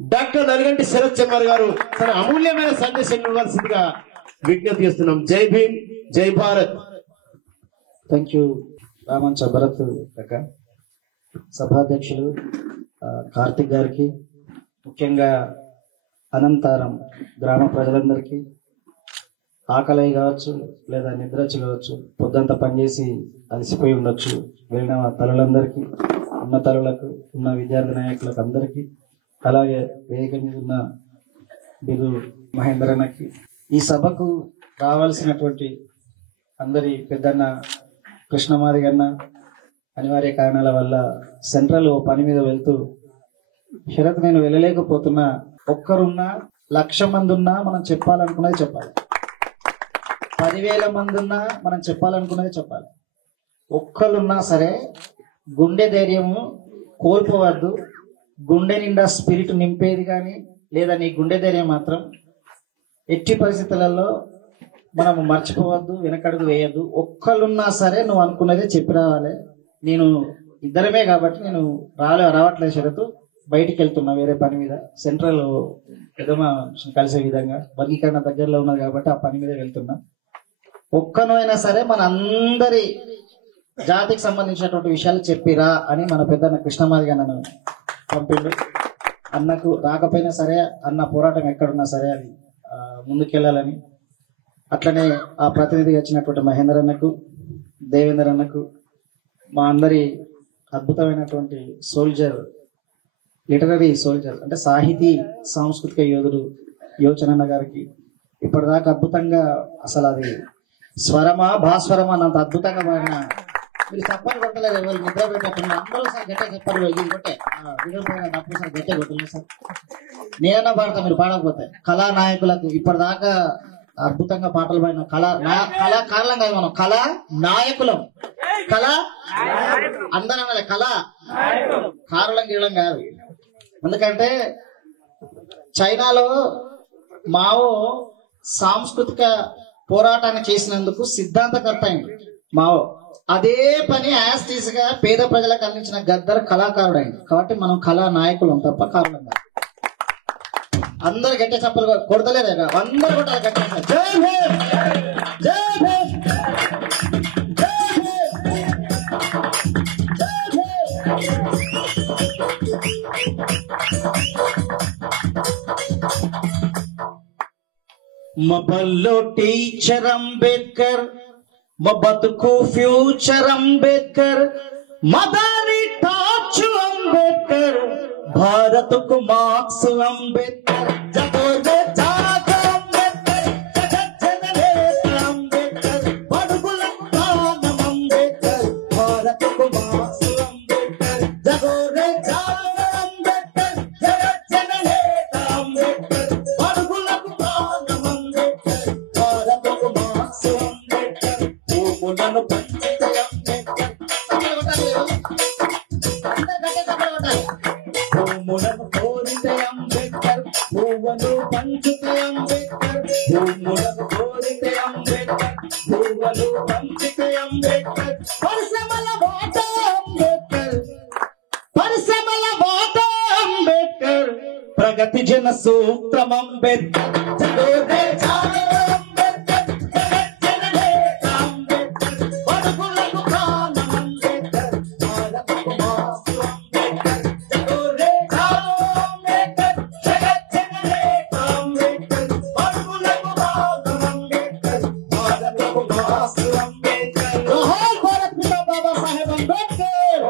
Doctor నల్గంటి Sarath చంద్ర గారు తన అమూల్యమైన సందేశం ఇవ్వాల్సిందిగా విజ్ఞప్తి చేస్తున్నాం. జై భీమ్, జై భారత్. థ్యాంక్ యూ రామంచ భరత్ అక్క. సభాధ్యక్షులు కార్తిక్ గారికి, ముఖ్యంగా అనంతారం గ్రామ ప్రజలందరికీ, ఆకలి కావచ్చు లేదా నిద్రచ్చు కావచ్చు, పొద్దంతా పనిచేసి అలసిపోయి ఉండొచ్చు వెళ్ళిన తల్లులందరికీ, ఉన్న తల్లులకు, ఉన్న విద్యార్థి నాయకులకు అందరికీ, అలాగే వేదిక మీద ఉన్న బిరు మహేంద్రన్నకి, ఈ సభకు రావాల్సినటువంటి అందరి పెద్దన్న కృష్ణమాది గన్న అనివార్య కారణాల వల్ల సెంట్రల్ పని మీద వెళ్తూ, శరత్ నేను వెళ్ళలేకపోతున్నా, ఒక్కరున్నా 1,00,000 మంది ఉన్నా మనం చెప్పాలనుకున్నది చెప్పాలి, 10,000 మంది ఉన్నా మనం చెప్పాలనుకున్నది చెప్పాలి. ఒక్కరున్నా సరే గుండె ధైర్యము కోల్పోవద్దు. గుండె నిండా స్పిరిట్ నింపేది కానీ, లేదా నీ గుండె ధైర్యం మాత్రం ఎట్టి పరిస్థితులలో మనము మర్చిపోవద్దు, వెనకడుగు వేయద్దు. ఒక్కరున్నా సరే నువ్వు అనుకున్నదే చెప్పి రావాలి. నేను ఇద్దరమే కాబట్టి నేను రావట్లేదు శరతు, బయటికి వెళ్తున్నా వేరే పని మీద, సెంట్రల్ ఏదో కలిసే విధంగా వర్గీకరణ దగ్గరలో ఉన్నది కాబట్టి ఆ పని మీద వెళ్తున్నా. ఒక్కనైనా సరే మన అందరి జాతికి సంబంధించినటువంటి విషయాలు చెప్పిరా అని మన పెద్దన్న కృష్ణమాదిగా నన్ను పంపిండు. అన్నకు రాకపోయినా సరే అన్న పోరాటం ఎక్కడున్నా సరే అది ముందుకెళ్ళాలని, అట్లనే ఆ ప్రతినిధిగా వచ్చినటువంటి మహేందర్ అన్నకు, దేవేందర్ అన్నకు, మా అందరి అద్భుతమైనటువంటి సోల్జర్, లిటరరీ సోల్జర్ అంటే సాహితీ సాంస్కృతిక యోధుడు యోచనన్న గారికి, ఇప్పటిదాకా అద్భుతంగా అసలు అది స్వరమా భాస్వరమా అన్నంత అద్భుతంగా పాడిన, మీరు చెప్పని కొట్టలేదు, ఎవరు నిద్ర పెట్టకుండా అందరూ సార్ గట్టే చెప్పారు, ఇది కొట్టే డబ్బు సార్ గట్టే కొట్టలేదు సార్, నేనన్నా పాడతా మీరు పాడకపోతే. కళానాయకులకు ఇప్పటిదాకా అద్భుతంగా పాటలు పాడిన కళాకారులం కాదు, మనం కళా నాయకులం, కళా అందరం కళా కారులం గీయడం కాదు. ఎందుకంటే చైనాలో మావో సాంస్కృతిక పోరాటాన్ని చేసినందుకు సిద్ధాంతకర్త అయింది మావో. అదే పని యాస్టీస్ గా పేద ప్రజలకు అందించిన గద్దర్ కళాకారుడు అయింది. కాబట్టి మనం కళా నాయకులం తప్ప కారులం కాదు. అందరు గట్టి చప్పలు కొడతలేదు, అందరు కొట్టాలి గట్టి. జై భీమ్, జై భీమ్, జై భీమ్, జై భీమ్. మా బల్లో టీచర్ అంబేద్కర్, మా బతుకు ఫ్యూచర్ అంబేద్కర్, మదారి టార్చ్ అంబేద్కర్, భారత్కు మార్క్స్ అంబేద్కర్, జగోదే జాగ అంబేద్కర్, జగజ్జననేత అంబేద్కర్, బడుగులకు ప్రాణం అంబేద్కర్, భారత్కు మార్క్స్ అంబేద్కర్, జగోదే జాగ అంబేద్కర్, జగజ్జననేత అంబేద్కర్, బడుగులకు ప్రాణం అంబేద్కర్, భారత్కు మార్క్స్ అంబేద్కర్, భూములను పంచితే అంబేద్కర్, భూములను కోరితే అంబేద్కర్, భూములు పంచితే అంబేద్కర్, భూములను కోరితే అంబేద్కర్, భూములు పంచితే అంబేద్కర్, పరిశ్రమల వాటా అంబేద్కర్, పరిశ్రమల వాటా అంబేద్కర్, ప్రగతి జన సూత్రం అంబేద్కర్, జగోదే జాగ అంబేద్కర్, జగజ్జననేత అంబేద్కర్, బడుగులకు ప్రాణం అంబేద్కర్, భారత్కు మార్క్స్ అంబేద్కర్, జగోదే జాగ అంబేద్కర్, జగజ్జననేత అంబేద్కర్, బడుగులకు ప్రాణం అంబేద్కర్, భారత్కు మార్క్స్ అంబేద్కర్. జోహార్ భారత్ పితా బాబా సాహెబ్ అంబేద్కర్.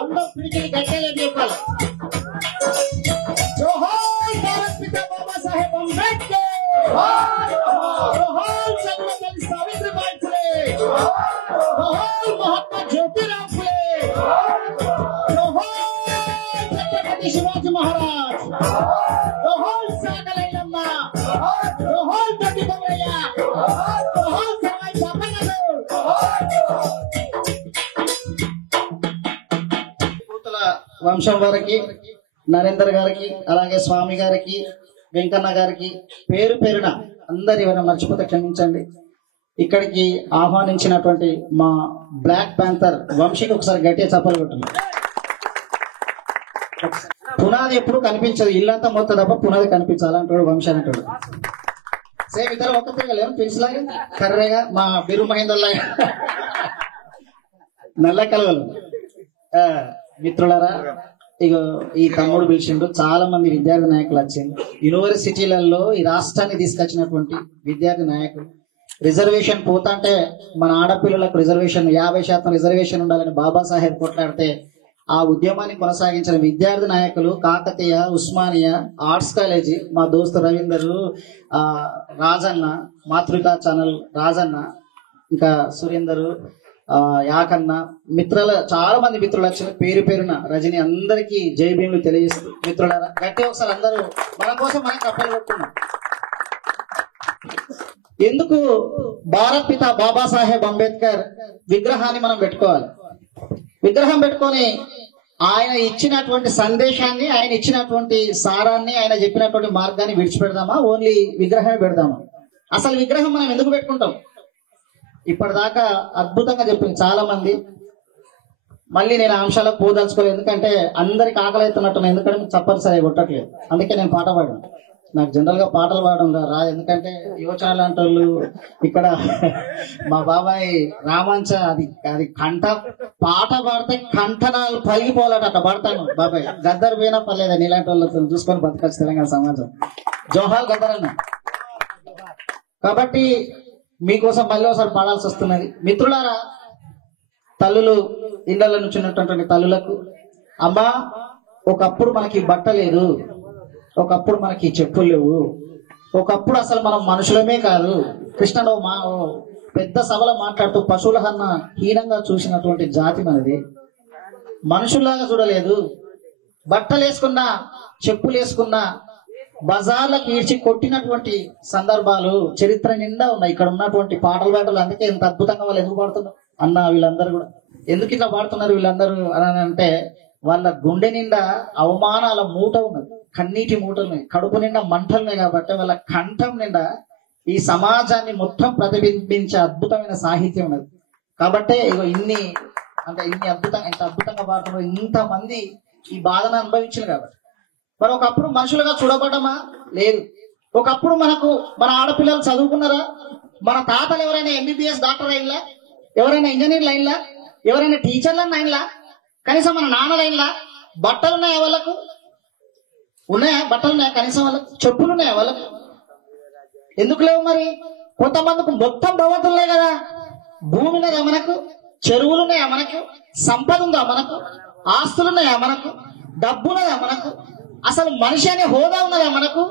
అందరూ పిడికిలి గట్టిగా చెప్పాలి. జోహార్ భారత్ పితా బాబా సాహెబ్ అంబేద్కర్. జోహార్ చంద్రబాబు సావిత్రిబాయి ఫులే. జోహార్ మహాత్మా జ్యోతిరావు ఫులే. జోహార్ ఛత్రపతి శివాజీ మహారాజ్. జోహార్ సాగలైలమ్మ. జోహార్ గడ్డి బొమ్మయ్య. జోహార్ సరాయ్ పాపన్నలు. పూతల వంశం వారికి, నరేందర్ గారికి, అలాగే స్వామి గారికి, వెంకన్న గారికి పేరు పేరున అందరు ఎవరైనా మర్చిపోతే క్షమించండి. ఇక్కడికి ఆహ్వానించినటువంటి మా బ్లాక్ ప్యాంథర్ వంశీకి ఒకసారి గట్టిగా చప్పలు కొట్టండి. పునాది ఎప్పుడు కనిపించదు, ఇల్లంతా మొత్తం తప్ప పునాది కనిపించాలంటాడు వంశాన్ని అంటాడు. సేమ్ ఇద్దరు ఒక్క తిరగలేము పిలిచిలాగా కర్రేగా మా బిరు మహేందర్లాగా నల్ల కలవలు. మిత్రులారా, ఇక ఈ తమ్ముడు పిలిచిండు, చాలా మంది విద్యార్థి నాయకులు వచ్చింది. యూనివర్సిటీలలో ఈ రాష్ట్రాన్ని తీసుకొచ్చినటువంటి విద్యార్థి నాయకులు. రిజర్వేషన్ పోతాంటే మన ఆడపిల్లలకు రిజర్వేషన్ 50% రిజర్వేషన్ ఉండాలని బాబాసాహెబ్ కొట్లాడితే ఆ ఉద్యమాన్ని కొనసాగించిన విద్యార్థి నాయకులు కాకతీయ, ఉస్మానియా, ఆర్ట్స్ కాలేజీ, మా దోస్తు రవీందర్, రాజన్న, మాతృకా ఛానల్ రాజన్న, ఇంకా సురేందర్, యాకన్న, మిత్రుల చాలా మంది మిత్రులు వచ్చిన పేరు పేరున రజని అందరికీ జై భీములు తెలియజేస్తూ, మిత్రులారా గట్టి ఒకసారి అందరూ మన కోసం మనం కప్పలు కొట్టుకున్నాం. ఎందుకు భారత్ పిత బాబాసాహెబ్ అంబేద్కర్ విగ్రహాన్ని మనం పెట్టుకోవాలి? విగ్రహం పెట్టుకొని ఆయన ఇచ్చినటువంటి సందేశాన్ని, ఆయన ఇచ్చినటువంటి సారాన్ని, ఆయన చెప్పినటువంటి మార్గాన్ని విడిచిపెడదామా? ఓన్లీ విగ్రహమే పెడదామా? అసలు విగ్రహం మనం ఎందుకు పెట్టుకుంటాం? ఇప్పటిదాకా అద్భుతంగా చెప్పింది చాలా మంది. మళ్ళీ నేను ఆ అంశాలకు పోదలుచుకోలేదు, ఎందుకంటే అందరికి ఆకలి అవుతున్నట్టున్నాను. ఎందుకంటే తప్పనిసరి కొట్టట్లేదు, అందుకే నేను పాట పాడాను. నాకు జనరల్ గా పాటలు పాడడం రాదు, ఎందుకంటే యువచన లాంటి వాళ్ళు ఇక్కడ మా బాబాయ్ రామాంచ అది కంఠ పాట పాడితే కంఠనాలు పలిగిపోవాలట, అట్లా పాడతాను బాబాయ్. గద్దరు పోయినా పర్లేదు, నీలాంటి వాళ్ళతో చూసుకొని బతకచ్చు తెలంగాణ సమాజం. జోహార్ గద్దర్ అన్న. కాబట్టి మీకోసం మళ్ళీ ఒకసారి పాడాల్సి వస్తున్నది. మిత్రులారా, తల్లులు, ఇళ్లలో నుంచి ఉన్నటువంటి తల్లులకు, అమ్మా ఒకప్పుడు మనకి బట్ట లేదు, ఒకప్పుడు మనకి చెప్పులు లేవు, ఒకప్పుడు అసలు మనం మనుషులమే కాదు. కృష్ణుడు పెద్ద సభలో మాట్లాడుతూ పశువుల కన్నా హీనంగా చూసినటువంటి జాతి మనది. మనుషుల్లాగా చూడలేదు. బట్టలు వేసుకున్నా, చెప్పులు వేసుకున్నా బజార్లకు ఈడ్చి కొట్టినటువంటి సందర్భాలు చరిత్ర నిండా ఉన్నాయి. ఇక్కడ ఉన్నటువంటి పాటలు పాటలు అందుకే ఇంత అద్భుతంగా వాళ్ళు ఎందుకు పాడుతున్నారు అన్న, వీళ్ళందరూ కూడా ఎందుకు ఇట్లా పాడుతున్నారు వీళ్ళందరూ అని అంటే, వాళ్ళ గుండె నిండా అవమానాల మూట ఉన్నది, కన్నీటి మూటలు ఉన్నాయి, కడుపు నిండా మంటలున్నాయి. కాబట్టి వాళ్ళ కంఠం నిండా ఈ సమాజాన్ని మొత్తం ప్రతిబింబించే అద్భుతమైన సాహిత్యం ఉన్నది. కాబట్టే ఇగో ఇన్ని అద్భుతంగా పాడుతున్నారు. ఇంతమంది ఈ బాధను అనుభవించారు. కాబట్టి మరి ఒకప్పుడు మనుషులుగా చూడబడ్డమా? లేదు. ఒకప్పుడు మన ఆడపిల్లలు చదువుకున్నారా? మన తాతలు ఎవరైనా ఎంబీబీఎస్ డాక్టర్ అయినలా? ఎవరైనా ఇంజనీర్లు అయినలా? ఎవరైనా టీచర్లను అయినలా? కనీసం మన నాన్నలు అయినలా? బట్టలు ఉన్నాయా వాళ్ళకు? ఉన్నాయా బట్టలు? ఉన్నాయా కనీసం వాళ్ళకు? చెప్పులు ఉన్నాయా వాళ్ళకు? ఎందుకు లేవు? మరి కొంతమందికి మొత్తం భగవంతులే కదా. భూమి ఉన్నదా మనకు? చెరువులు ఉన్నాయా మనకు? సంపద ఉందా మనకు? ఆస్తులున్నాయా మనకు? డబ్బున్నదా మనకు? అసలు మనిషి అనే హోదా ఉన్నదా మనకు?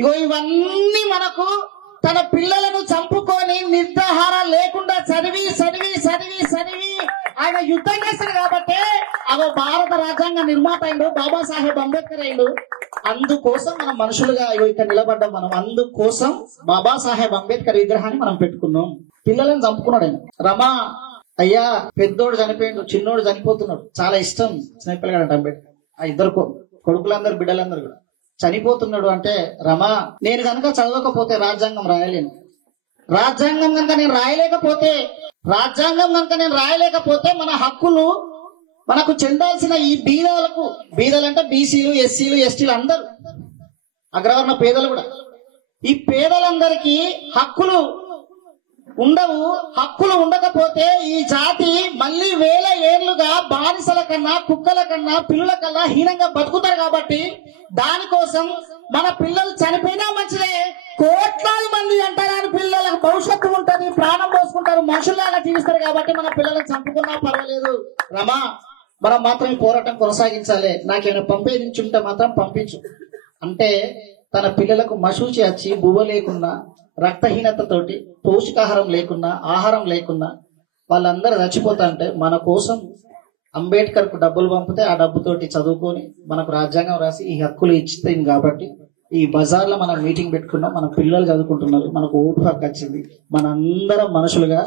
ఇగో ఇవన్నీ మనకు తన పిల్లలను చంపుకొని నిర్ధారణ లేకుండా చదివి ఆయన యుద్ధం చేశారు. కాబట్టి అగో భారత రాజ్యాంగ నిర్మాత అయిండు బాబాసాహెబ్ అంబేద్కర్ అయిండు. అందుకోసం మనం మనుషులుగా ఇక్కడ నిలబడ్డాం. మనం అందుకోసం బాబాసాహెబ్ అంబేద్కర్ విగ్రహాన్ని మనం పెట్టుకున్నాం. పిల్లలను చంపుకున్నాడు ఆయన. రమా అయ్యా, పెద్దోడు చనిపోయిండు, చిన్నోడు చనిపోతున్నాడు. చాలా ఇష్టం చిన్నపిల్లగాడు అంబేద్కర్. ఆ ఇద్దరు కొడుకులందరూ బిడ్డలందరూ కూడా చనిపోతున్నాడు అంటే, రమా నేను కనుక చదవకపోతే రాజ్యాంగం రాయలేను. రాజ్యాంగం కనుక నేను రాయలేకపోతే మన హక్కులు మనకు చెందాల్సిన ఈ బీదలంటే బీసీలు, ఎస్సీలు, ఎస్టీలు అందరూ అగ్రవర్ణ పేదలు కూడా, ఈ పేదలందరికీ హక్కులు ఉండవు. హక్కులు ఉండకపోతే ఈ జాతి మళ్ళీ 1000 ఏళ్లుగా బానిసల కన్నా, కుక్కల కన్నా, పిల్లుల కన్నా హీనంగా బతుకుతారు. కాబట్టి దానికోసం మన పిల్లలు చనిపోయినా మంచిదే, కోట్లాది మంది అంటారని పిల్లలకు భవిష్యత్తు ఉంటుంది, ప్రాణం పోసుకుంటారు, మనుషుల్లాగా జీవిస్తారు. కాబట్టి మన పిల్లలను చంపుకున్నా పర్వాలేదు రమా, మనం మాత్రం ఈ పోరాటం కొనసాగించాలి. నాకేమైనా పంపేదించుంటే మాత్రం పంపించు అంటే, తన పిల్లలకు మశూచి వచ్చి బువ్వ లేకుండా, రక్తహీనతతోటి, పౌష్టికాహారం లేకున్నా, ఆహారం లేకున్నా వాళ్ళందరూ చచ్చిపోతా అంటే, మన కోసం అంబేద్కర్ కు డబ్బులు పంపితే ఆ డబ్బుతోటి చదువుకొని మనకు రాజ్యాంగం రాసి ఈ హక్కులు ఇచ్చింది. కాబట్టి ఈ బజార్లో మనం మీటింగ్ పెట్టుకున్నాం, మన పిల్లలు చదువుకుంటున్నారు, మనకు ఓటు హక్కు వచ్చింది. మనందరం మనుషులుగా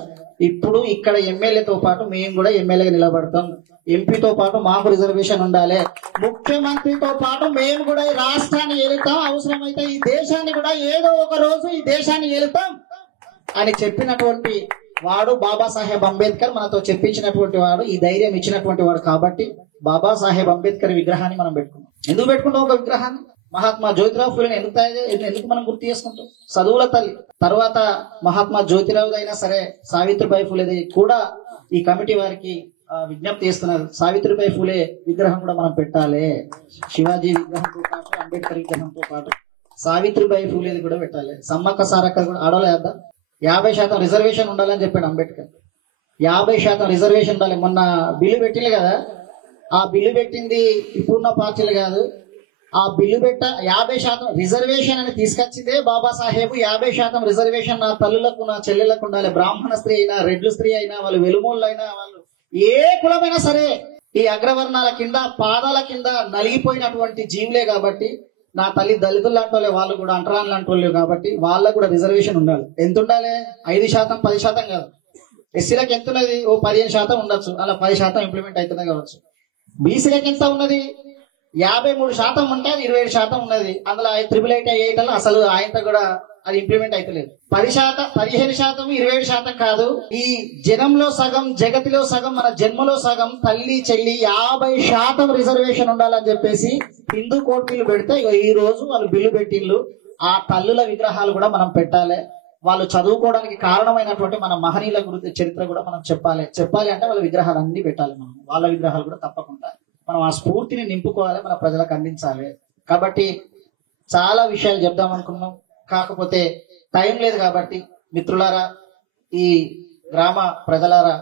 ఇప్పుడు ఇక్కడ ఎమ్మెల్యేతో పాటు మేము కూడా ఎమ్మెల్యేగా నిలబడతాం. ఎంపీతో పాటు మాకు రిజర్వేషన్ ఉండాలి. ముఖ్యమంత్రితో పాటు మేము కూడా ఈ రాష్ట్రాన్ని ఏలుతాం, అవసరమైతే ఈ దేశాన్ని కూడా ఏదో ఒక రోజు ఈ దేశాన్ని ఏలుతాం అని చెప్పినటువంటి వాడు బాబాసాహెబ్ అంబేద్కర్. మనతో చెప్పించినటువంటి వాడు, ఈ ధైర్యం ఇచ్చినటువంటి వాడు. కాబట్టి బాబాసాహెబ్ అంబేద్కర్ విగ్రహాన్ని మనం పెట్టుకున్నాం. ఎందుకు పెట్టుకుంటాం ఒక విగ్రహాన్ని? మహాత్మా జ్యోతిరావు ఫులేని ఎందుకు మనం గుర్తు చేసుకుంటాం? చదువుల తల్లి. తర్వాత మహాత్మా జ్యోతిరావు అయినా సరే సావిత్రిబాయి ఫులేది కూడా ఈ కమిటీ వారికి విజ్ఞప్తి చేస్తున్నారు. సావిత్రిబాయి ఫులే విగ్రహం కూడా మనం పెట్టాలి. శివాజీ విగ్రహంతో పాటు అంబేద్కర్ విగ్రహంతో పాటు సావిత్రిబాయి ఫులేది కూడా పెట్టాలి. సమ్మక్క సారక్క కూడా ఆడలేద్దాం. 50% రిజర్వేషన్ ఉండాలని చెప్పాడు అంబేద్కర్. 50% రిజర్వేషన్ ఉండాలి. మొన్న బిల్లు పెట్టింది కదా, ఆ బిల్లు పెట్టింది ఇప్పుడున్న పార్టీలు కాదు. ఆ బిల్లు 50% రిజర్వేషన్ అని తీసుకొచ్చిందే బాబాసాహెబ్. 50% రిజర్వేషన్ నా తల్లులకు నా చెల్లెలకు ఉండాలి. బ్రాహ్మణ స్త్రీ అయినా, రెడ్లు స్త్రీ అయినా, వాళ్ళు వెలుమోళ్ళు అయినా, వాళ్ళు ఏ కులమైనా సరే ఈ అగ్రవర్ణాల కింద పాదాల కింద నలిగిపోయినటువంటి జీవులే కాబట్టి, నా తల్లి దళితులు లాంటి వాళ్ళే, వాళ్ళు కూడా అంటరాని లాంటి వాళ్ళు కాబట్టి వాళ్ళకు కూడా రిజర్వేషన్ ఉండాలి. ఎంత ఉండాలి? 5%, 10% కాదు. ఎస్సీలకు ఎంత ఉన్నది? ఓ 15% ఉండొచ్చు. అలా 10% ఇంప్లిమెంట్ అవుతుంది కావచ్చు. బీసీలకు ఎంత ఉన్నది? 53% ఉంటే అది 27% ఉన్నది. అందులో 888 అసలు ఆయనతో కూడా అది ఇంప్లిమెంట్ అయితలేదు. 10%, 15%, 27% కాదు. ఈ జనంలో సగం, జగతిలో సగం, మన జన్మలో సగం తల్లి చెల్లి 50% రిజర్వేషన్ ఉండాలని చెప్పేసి హిందూ కోర్టు బిల్లు పెడితే ఈ రోజు వాళ్ళు బిల్లు పెట్టిళ్ళు. ఆ తల్లుల విగ్రహాలు కూడా మనం పెట్టాలి. వాళ్ళు చదువుకోవడానికి కారణమైనటువంటి మన మహనీయుల గురించి చరిత్ర కూడా మనం చెప్పాలి అంటే వాళ్ళ విగ్రహాలు అన్ని పెట్టాలి. మనం వాళ్ళ విగ్రహాలు కూడా తప్పకుండా మనం ఆ స్ఫూర్తిని నింపుకోవాలి, మన ప్రజలకు అందించాలి. కాబట్టి చాలా విషయాలు చెప్దాం అనుకున్నాం, కాకపోతే టైం లేదు. కాబట్టి మిత్రులారా, ఈ గ్రామ ప్రజలారా,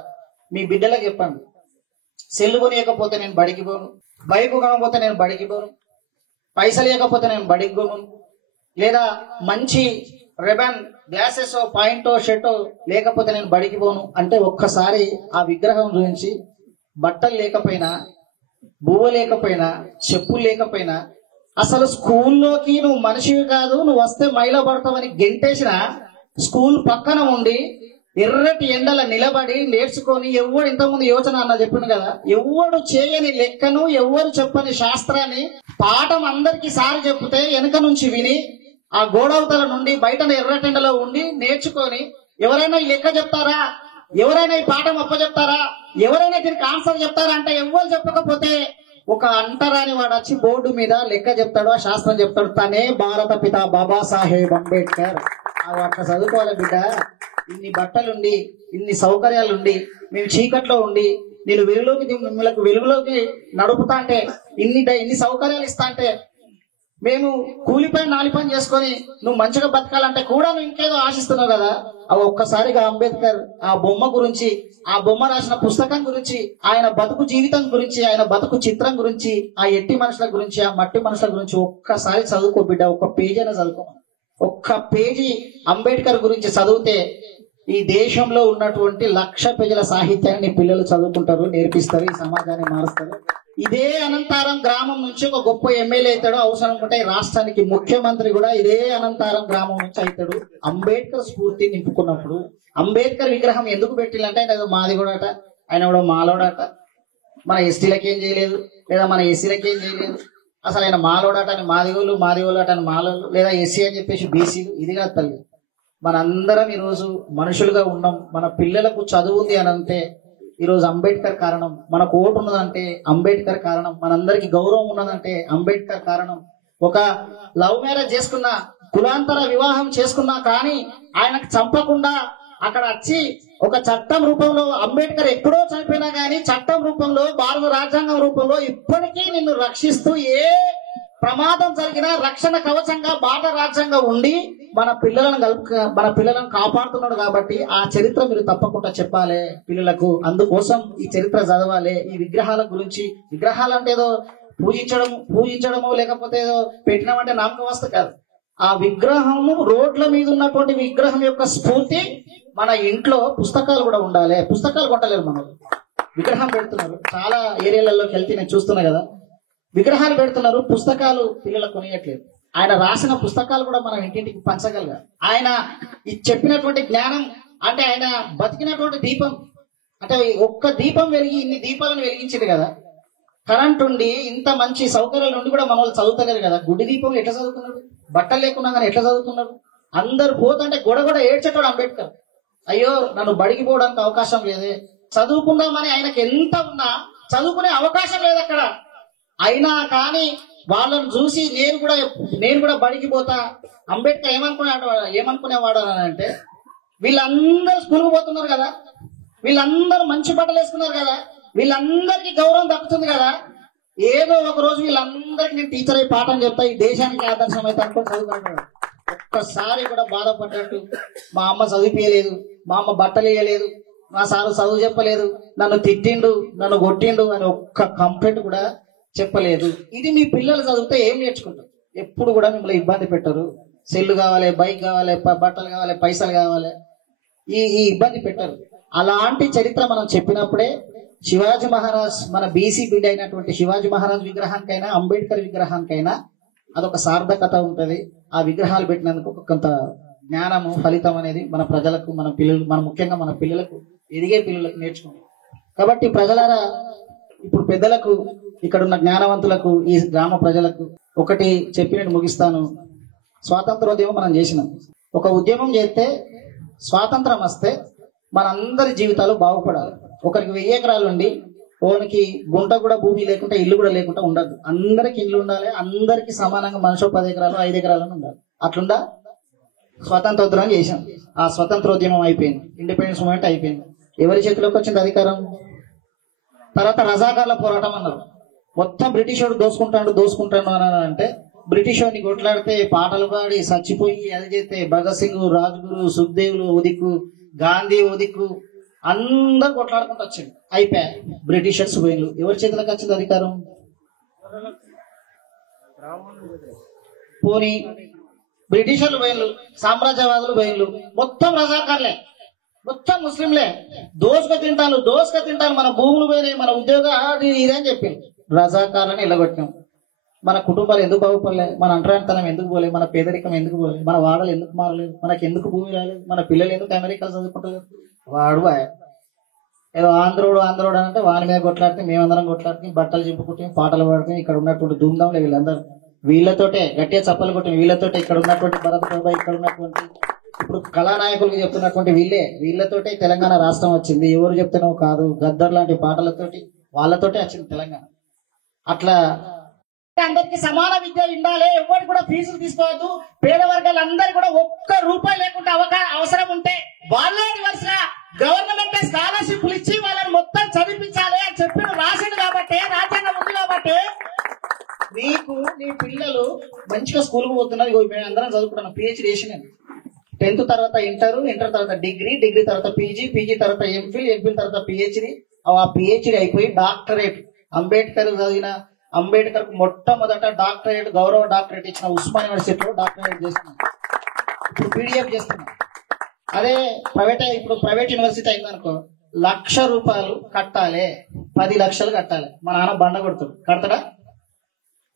మీ బిడ్డలకు చెప్పండి, సెల్లు కొనియకపోతే నేను బడికి పోను, బైక్ కొనకపోతే నేను బడికి పోను, పైసలు లేకపోతే నేను బడికి పోను, లేదా మంచి రెబన్ గ్లాసెస్ పాయింటో షర్టో లేకపోతే నేను బడికి పోను అంటే ఒక్కసారి ఆ విగ్రహం గురించి బట్టలు లేకపోయినా, బువ్వ లేకపోయినా, చెప్పులు లేకపోయినా, అసలు స్కూల్లోకి నువ్వు మనిషివి కాదు, నువ్వు వస్తే మైలో పడతావని గెంటేసిన స్కూల్ పక్కన ఉండి ఎర్రటి ఎండల నిలబడి నేర్చుకొని, ఎవడు ఇంతకుముందు యోచన అన్న చెప్పింది కదా, ఎవడు చేయని లెక్కను, ఎవరు చెప్పని శాస్త్రాన్ని పాఠం అందరికి సారి చెప్తే వెనుక నుంచి విని ఆ గోడవతల నుండి బయట ఎర్రటెండలో ఉండి నేర్చుకొని, ఎవరైనా ఈ లెక్క చెప్తారా, ఎవరైనా ఈ పాఠం అప్పచెప్తారా, ఎవరైనా దీనికి ఆన్సర్ చెప్తారా అంటే ఎవరు చెప్పకపోతే ఒక అంటరాని వాడు వచ్చి బోర్డు మీద లెక్క చెప్తాడు, ఆ శాస్త్రం చెప్తాడు. తనే భారత పిత బాబాసాహెబ్ అంబేద్కర్. అట్లా చదువుకోవాలి బిడ్డ. ఇన్ని బట్టలుండి, ఇన్ని సౌకర్యాలుండి, మేము చీకట్లో ఉండి నేను మిమ్మల్ని వెలుగులోకి నడుపుతా అంటే, ఇన్ని సౌకర్యాలు ఇస్తా అంటే, మేము కూలిపై నాలి పని చేసుకొని నువ్వు మంచిగా బతకాలంటే కూడా నువ్వు ఇంకేదో ఆశిస్తున్నావు కదా. అవి ఒక్కసారిగా అంబేద్కర్ ఆ బొమ్మ గురించి, ఆ బొమ్మ రాసిన పుస్తకం గురించి, ఆయన బతుకు జీవితం గురించి, ఆయన బతుకు చిత్రం గురించి, ఆ ఎట్టి మనుషుల గురించి, ఆ మట్టి మనుషుల గురించి ఒక్కసారి చదువుకో బిడ్డ. ఒక్క పేజీ అయినా చదువుకో. ఒక్క పేజీ అంబేద్కర్ గురించి చదివితే ఈ దేశంలో ఉన్నటువంటి 1,00,000 పేజీల సాహిత్యాన్ని పిల్లలు చదువుకుంటారు, నేర్పిస్తారు, ఈ సమాజాన్ని మారుస్తారు. ఇదే అనంతారం గ్రామం నుంచి ఒక గొప్ప ఎమ్మెల్యే అవుతాడు, అవసరం ఉంటే రాష్ట్రానికి ముఖ్యమంత్రి కూడా ఇదే అనంతారం గ్రామం నుంచి అవుతాడు. అంబేద్కర్ స్ఫూర్తి నింపుకున్నప్పుడు. అంబేద్కర్ విగ్రహం ఎందుకు పెట్టిల్లంటే ఆయన మాది కూడా అట, ఆయన కూడా మాలోడట, మన ఎస్టీలకు ఏం చేయలేదు, లేదా మన ఎస్సీలకు ఏం చేయలేదు, అసలు ఆయన మాలోడట అని మాదిగోళ్ళు అట అని మాలోళ్ళు, లేదా ఎస్సీ అని చెప్పేసి బీసీలు. ఇది కాదు తల్లి. మనందరం ఈరోజు మనుషులుగా ఉన్నాం. మన పిల్లలకు చదువు ఉంది అని అంటే ఈరోజు అంబేద్కర్ కారణం. మనకు ఓటు ఉన్నదంటే అంబేద్కర్ కారణం. మనందరికి గౌరవం ఉన్నదంటే అంబేద్కర్ కారణం. ఒక లవ్ మ్యారేజ్ చేసుకున్నా, కులాంతర వివాహం చేసుకున్నా కానీ ఆయనకు చంపకుండా అక్కడ వచ్చి ఒక చట్టం రూపంలో, అంబేద్కర్ ఎప్పుడో చనిపోయినా కానీ చట్టం రూపంలో, భారత రాజ్యాంగం రూపంలో ఇప్పటికీ నిన్ను రక్షిస్తూ ఏ ప్రమాదం జరిగినా రక్షణ కవచంగా భారత రాజ్యాంగం ఉండి మన పిల్లలను కాపాడుతున్నాడు. కాబట్టి ఆ చరిత్ర మీరు తప్పకుండా చెప్పాలి పిల్లలకు. అందుకోసం ఈ చరిత్ర చదవాలి. ఈ విగ్రహాల గురించి, విగ్రహాలంటే ఏదో పూజించడము లేకపోతే ఏదో పెట్టినామంటే నామక వస్తు కాదు. ఆ విగ్రహము, రోడ్ల మీద ఉన్నటువంటి విగ్రహం యొక్క స్ఫూర్తి మన ఇంట్లో పుస్తకాలు కూడా ఉండాలి. పుస్తకాలు కొట్టలేరు మనం, విగ్రహం పెడుతున్నారు. చాలా ఏరియాలలోకి వెళ్తే నేను చూస్తున్నా కదా, విగ్రహాలు పెడుతున్నారు, పుస్తకాలు పిల్లలకు కొనియట్లేదు. ఆయన రాసిన పుస్తకాలు కూడా మనం ఇంటింటికి పంచగలగాలి. ఆయన చెప్పినటువంటి జ్ఞానం అంటే ఆయన బతికినటువంటి దీపం అంటే ఒక్క దీపం వెలిగి ఇన్ని దీపాలను వెలిగించింది కదా. కరెంట్ ఉండి ఇంత మంచి సౌకర్యాలు నుండి కూడా మన వాళ్ళు చదువుతలేరు కదా. గుడ్డి దీపం ఎట్లా చదువుతున్నాడు? బట్టలు లేకున్నా కానీ ఎట్లా చదువుతున్నాడు? అందరు పోతుంటే గొడగొడ ఏడ్చేటాడు అంబేద్కర్. అయ్యో నన్ను బడికి పోవడానికి అవకాశం లేదే, చదువుకుందామని ఆయనకి ఎంత ఉన్నా చదువుకునే అవకాశం లేదు అక్కడ. అయినా కానీ వాళ్ళని చూసి నేను కూడా బడికి పోతా. అంబేద్కర్ ఏమనుకునేవాడు అని అంటే, వీళ్ళందరూ స్కూల్కి పోతున్నారు కదా, వీళ్ళందరూ మంచి బట్టలు వేసుకున్నారు కదా, వీళ్ళందరికీ గౌరవం దక్కుతుంది కదా, ఏదో ఒక రోజు వీళ్ళందరికీ నేను టీచర్ అయి పాఠం చెప్తా, ఈ దేశానికి ఆదర్శం అయితే అనుకుని చదువుకుంటాడు. ఒక్కసారి కూడా బాధపడ్డట్టు మా అమ్మ చదివిపోయలేదు, మా అమ్మ బట్టలు వేయలేదు, మా సారు చదువు చెప్పలేదు, నన్ను తిట్టిండు, నన్ను కొట్టిండు అని ఒక్క కంప్లైంట్ కూడా చెప్పలేదు. ఇది మీ పిల్లలు చదివితే ఏం నేర్చుకుంటారు? ఎప్పుడు కూడా మిమ్మల్ని ఇబ్బంది పెట్టరు. సెల్లు కావాలి, బైక్ కావాలి, బట్టలు కావాలి, పైసలు కావాలి, ఈ ఇబ్బంది పెట్టరు. అలాంటి చరిత్ర మనం చెప్పినప్పుడే శివాజీ మహారాజ్, మన బీసీ బిడ్డ అయినటువంటి శివాజీ మహారాజ్ విగ్రహానికైనా అంబేద్కర్ విగ్రహానికైనా అదొక సార్థకత ఉంటుంది. ఆ విగ్రహాలు పెట్టినందుకు కొంత జ్ఞానము, ఫలితం అనేది మన ప్రజలకు, మన పిల్లలు, ముఖ్యంగా మన పిల్లలకు, ఎదిగే పిల్లలకు నేర్చుకుంటాం. కాబట్టి ప్రజలారా, ఇప్పుడు పెద్దలకు, ఇక్కడున్న జ్ఞానవంతులకు, ఈ గ్రామ ప్రజలకు ఒకటి చెప్పినట్టు ముగిస్తాను. స్వాతంత్రోద్యమం మనం చేసినాం. ఒక ఉద్యమం చేస్తే స్వాతంత్రం వస్తే మనందరి జీవితాలు బాగుపడాలి. ఒకరికి 1000 ఎకరాలు ఉండి ఓనికి గుంట కూడా భూమి లేకుండా, ఇల్లు కూడా లేకుండా ఉండదు. అందరికి ఇల్లు ఉండాలి, అందరికి సమానంగా మనిషి 10 ఎకరాలు 5 ఎకరాలను ఉండాలి. అట్లుందా? స్వతంత్రోద్యమం చేశాం. ఆ స్వతంత్రోద్యమం అయిపోయింది, ఇండిపెండెన్స్ మూమెంట్ అయిపోయింది. ఎవరి చేతిలోకి వచ్చింది అధికారం? తర్వాత రజాకార్ల పోరాటం అన్నారు. మొత్తం బ్రిటిష్ వాడు దోసుకుంటాడు అని అంటే, బ్రిటిష్ వాడిని కొట్లాడితే, పాటలు పాడి చచ్చిపోయి అది చేస్తే, భగత్ సింగ్, రాజ్గురు, సుఖ్దేవులు ఓదిక్కు, గాంధీ ఓదిక్కు, అందరు కొట్లాడుకుంటూ వచ్చింది. అయిపోయా, బ్రిటిషర్స్ పోయిన్లు. ఎవరి చేతులకు వచ్చింది అధికారం? పోనీ బ్రిటిషర్లు పోయిన్లు, సామ్రాజ్యవాదులు పోయిన్లు, మొత్తం రజాకార్లే, మొత్తం ముస్లింలే. దోసుక తింటాను, మన భూములు పోయినాయి, మన ఉద్యోగం అది ఇదే అని చెప్పింది. రజాకార్లని ఎల్లగొట్టాం. మన కుటుంబాలు ఎందుకు బాగుపడలే? మన అంటరానితనం ఎందుకు పోలే? మన పేదరికం ఎందుకు పోలే? మన వాడలు ఎందుకు మారలేదు? మనకి ఎందుకు భూమి రాలేదు? మన పిల్లలు ఎందుకు అమెరికాలో చదువుకుంటలేదు? వాడు ఏదో ఆంధ్రోడు అంటే వాని మీద కొట్లాడితే, మేమందరం కొట్లాడితే, బట్టలు చింపుకుంటాం, పాటలు పాడుతాం. ఇక్కడ ఉన్నటువంటి ధూమ్ధాంలే వీళ్ళందరూ. వీళ్ళతోటే గట్టిగా చప్పలు కొట్టాం. వీళ్ళతోటే ఇక్కడ ఉన్నటువంటి భరత్ బాబా, ఇక్కడ ఉన్నటువంటి ఇప్పుడు కళానాయకులకు చెప్తున్నటువంటి వీళ్ళతోటే తెలంగాణ రాష్ట్రం వచ్చింది. ఎవరు చెప్తున్నావు కాదు, గద్దర్ లాంటి పాటలతోటి వాళ్ళతోటే వచ్చింది తెలంగాణ. అట్లా అందరికి సమాన విద్య ఉండాలి, ఎవరు కూడా ఫీజులు తీసుకోవద్దు, పేద వర్గాలందరూ కూడా ఒక్క రూపాయి లేకుండా అవసరం ఉంటే వాళ్ళే వరుసగా గవర్నమెంట్ స్కాలర్షిప్లు ఇచ్చి వాళ్ళని మొత్తం చదివించాలి అని చెప్పి రాసింది. కాబట్టి రాజ్యాంగం ఉంది కాబట్టి నీకు, నీ పిల్లలు మంచిగా స్కూల్కి పోతున్నారు. మేము అందరం చదువుకుంటున్నాం. PhD చేసినాను. 10th తర్వాత ఇంటర్ తర్వాత డిగ్రీ తర్వాత పీజీ తర్వాత ఎంఫిల్ తర్వాత PhD. ఆ PhD అయిపోయి డాక్టరేట్, అంబేద్కర్ మొట్టమొదట డాక్టరేట్, గౌరవ డాక్టరేట్ ఇచ్చిన ఉస్మాన్ యూనివర్సిటీలో డాక్టరేట్ చేస్తున్నాం. ఇప్పుడు PDF చేస్తున్నాం. అదే ప్రైవేట్ యూనివర్సిటీ అయిందనుకో, 1,00,000 రూపాయలు కట్టాలి, 10 లక్షలు కట్టాలి. మా నాన్న బండ కడతాడా?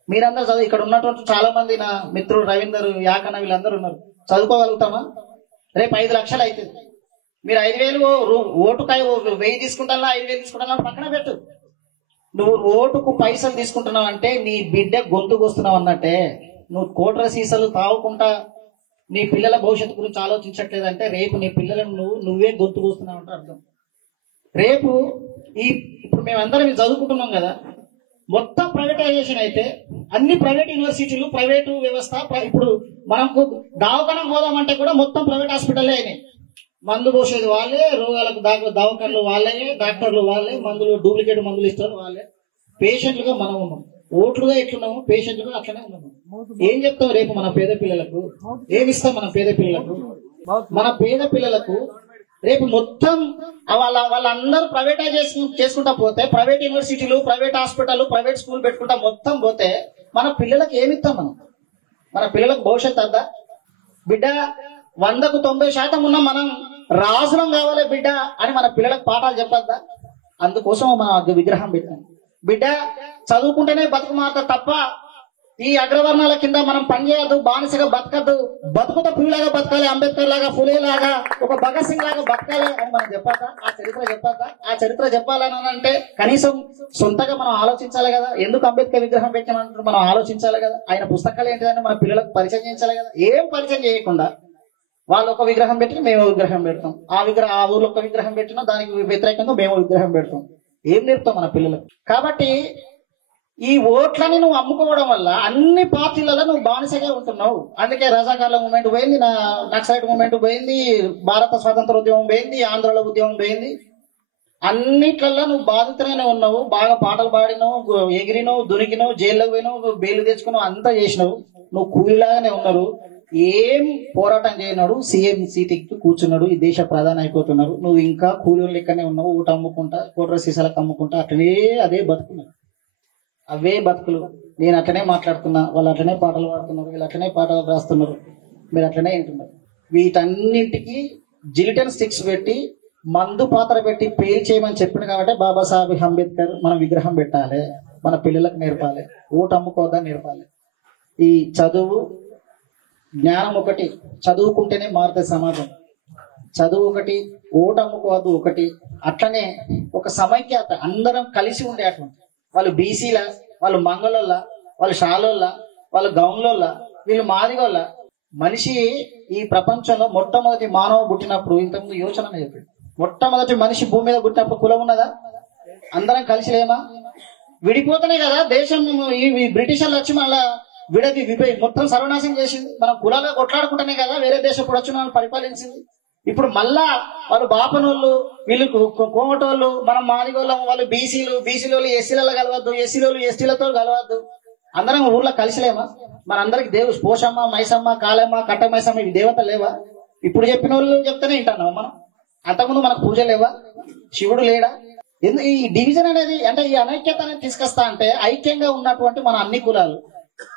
మీరందరూ చదువు, ఇక్కడ ఉన్నటువంటి చాలా మంది నా మిత్రులు రవీందర్, యాకన్న వీళ్ళందరూ ఉన్నారు. చదువుకోగలుగుతామా? రేపు 5 లక్షలు అవుతుంది. మీరు 5,000 ఓటుకాయ 1000 తీసుకుంటా, 5,000 తీసుకుంటా పక్కన పెట్టు. నువ్వు ఓటుకు పైసలు తీసుకుంటున్నావు అంటే నీ బిడ్డ గొంతుకు వస్తున్నావు అన్నట్టే. నువ్వు కోట్ర సీసాలు తాగుకుంటా నీ పిల్లల భవిష్యత్తు గురించి ఆలోచించట్లేదంటే రేపు నీ పిల్లలను నువ్వే గొంతుకు వస్తున్నావు అంటే అర్థం. రేపు ఇప్పుడు మేమందరం చదువుకుంటున్నాం కదా, మొత్తం ప్రైవేటైజేషన్ అయితే అన్ని ప్రైవేట్ యూనివర్సిటీలు, ప్రైవేటు వ్యవస్థ. ఇప్పుడు మనకు దవాఖానం పోదామంటే కూడా మొత్తం ప్రైవేట్ హాస్పిటల్లే అయినాయి. మందు పోసేది వాళ్ళే, రోగాలకు దవాఖానలు వాళ్ళే, డాక్టర్లు వాళ్ళే, మందులు డూప్లికేట్ మందులు ఇస్తారు వాళ్ళే. పేషెంట్లుగా మనం ఉన్నాం, ఓట్లుగా ఎట్లున్నాము, పేషెంట్లుగా అట్లనే ఉన్నాము. ఏం చెప్తాం రేపు మన పేద పిల్లలకు? ఏమిస్తాం మన పేద పిల్లలకు? మన పేద పిల్లలకు రేపు మొత్తం వాళ్ళందరూ ప్రైవేటైజేషన్ చేసుకుంటా పోతే, ప్రైవేట్ యూనివర్సిటీలు, ప్రైవేట్ హాస్పిటల్, ప్రైవేట్ స్కూల్ పెట్టుకుంటా మొత్తం పోతే మన పిల్లలకు ఏమిస్తాం మనం? మన పిల్లలకు భవిష్యత్తు అద్దా? బిడ్డ 100కు 90% ఉన్న మనం రాజులం కావాలి బిడ్డ అని మన పిల్లలకు పాఠాలు చెప్పద్దా? అందుకోసం మనం విగ్రహం పెట్టాం. బిడ్డ చదువుకుంటేనే బతుకు మారుతుంది తప్ప ఈ అగ్రవర్ణాల కింద మనం పనిచేయద్దు, బానిసగా బతకద్దు, బతుకుతో పులిలాగా బతకాలి, అంబేద్కర్ లాగా, ఫులే లాగా, ఒక భగత్ సింగ్ లాగా బతకాలి అని మనం చెప్పద్దా? ఆ చరిత్ర చెప్పద్దా? ఆ చరిత్ర చెప్పాలని అంటే కనీసం సొంతగా మనం ఆలోచించాలి కదా. ఎందుకు అంబేద్కర్ విగ్రహం పెట్టామంటే మనం ఆలోచించాలి కదా. ఆయన పుస్తకాలు ఏంటిదని మన పిల్లలకు పరిచయం చేయించాలి కదా. ఏం పరిచయం చేయకుండా వాళ్ళు ఒక విగ్రహం పెట్టి మేము విగ్రహం పెడతాం, ఆ ఊర్లో ఒక విగ్రహం పెట్టినా దానికి వ్యతిరేకంగా మేము విగ్రహం పెడతాం. ఏం నేర్పుతాం మన పిల్లలకు? కాబట్టి ఈ ఓట్లని నువ్వు అమ్ముకోవడం వల్ల అన్ని పార్టీలలో నువ్వు బానిసగా ఉంటున్నావు. అందుకే రజాకార్ల మూమెంట్ పోయింది, నక్సలైట్ మూమెంట్ పోయింది, భారత స్వాతంత్ర ఉద్యమం పోయింది, ఆంధ్రలో ఉద్యమం పోయింది. అన్నిట్లలో నువ్వు బాధితులనే ఉన్నావు. బాగా పాటలు పాడినావు, ఎగిరినావు, దునికినావు, జైల్లోకి పోయినావు, బెయిల్ తెచ్చుకున్నావు, అంతా చేసినావు. నువ్వు కూలీలాగానే ఉన్నారు. ఏం పోరాటం చేయనాడు, సీఎం సీటుకి కూర్చున్నాడు, ఈ దేశ ప్రధాని అయిపోతున్నారు. నువ్వు ఇంకా కూలీల లెక్కనే ఉన్నావు. ఊట అమ్ముకుంటా, కోట్ర సీసాలకు అమ్ముకుంటా అట్లనే అదే బతుకున్నావు. అవే బతుకులు. నేను అట్లనే మాట్లాడుతున్నా, వాళ్ళు అట్లనే పాటలు పాడుతున్నారు, వీళ్ళు అట్లనే పాటలు రాస్తున్నారు, మీరు అట్లనే వింటున్నారు. వీటన్నింటికి జిలిటన్ స్టిక్స్ పెట్టి మందు పాత్ర పెట్టి పేరు చేయమని చెప్పింది కాబట్టి బాబాసాహెబ్ అంబేద్కర్ మనం విగ్రహం పెట్టాలి, మన పిల్లలకు నేర్పాలి, ఓటు అమ్ముకోవద్దని నేర్పాలి. ఈ చదువు జ్ఞానం ఒకటి, చదువుకుంటేనే మారుతుంది సమాజం. చదువు ఒకటి, ఓటు అమ్ముకోవద్దు ఒకటి. అట్లనే ఒక సమైక్యత, అందరం కలిసి ఉండే అటువంటి. వాళ్ళు బీసీల, వాళ్ళు మంగళోళ్ళ, వాళ్ళు షాలోళ్ళ, వాళ్ళు గౌన్లోళ్ళ, వీళ్ళు మాదిగోళ్ళ. మనిషి ఈ ప్రపంచంలో మొట్టమొదటి మానవ పుట్టినప్పుడు ఇంతకుముందు యోచన చెప్పాడు. మొట్టమొదటి మనిషి భూమి మీద పుట్టినప్పుడు కులం ఉన్నదా? అందరం కలిసి లేమా? విడిపోతేనే కదా దేశం. ఈ బ్రిటిషర్లు వచ్చి మళ్ళా మొత్తం సర్వనాశనం చేసింది. మనం కులాలుగా కొట్లాడుకుంటేనే కదా వేరే దేశం కూడా వచ్చి మనం పరిపాలించింది. ఇప్పుడు మళ్ళా వాళ్ళు బాపనోళ్ళు, వీళ్ళు కోమటోళ్ళు, మనం మాదిగోళ్ళం, వాళ్ళు బీసీలు ఎస్సీలలో కలవద్దు, ఎస్సీలు ఎస్టీలతో కలవద్దు. అందరం ఊర్లో కలిసిలేమా? మనందరికి దేవుడు పోషమ్మ, మైసమ్మ, కాళమ్మ, కట్టమైసమ్మ ఇవి దేవతలు లేవా? ఇప్పుడు చెప్పిన వాళ్ళు చెప్తేనే వింటున్నాం మనం. అంతకుముందు మనకు పూజ లేవా? శివుడు లేడా? ఈ డివిజన్ అనేది, అంటే ఈ అనైక్యత అనేది తీసుకొస్తా అంటే ఐక్యంగా ఉన్నటువంటి మన అన్ని కులాలు,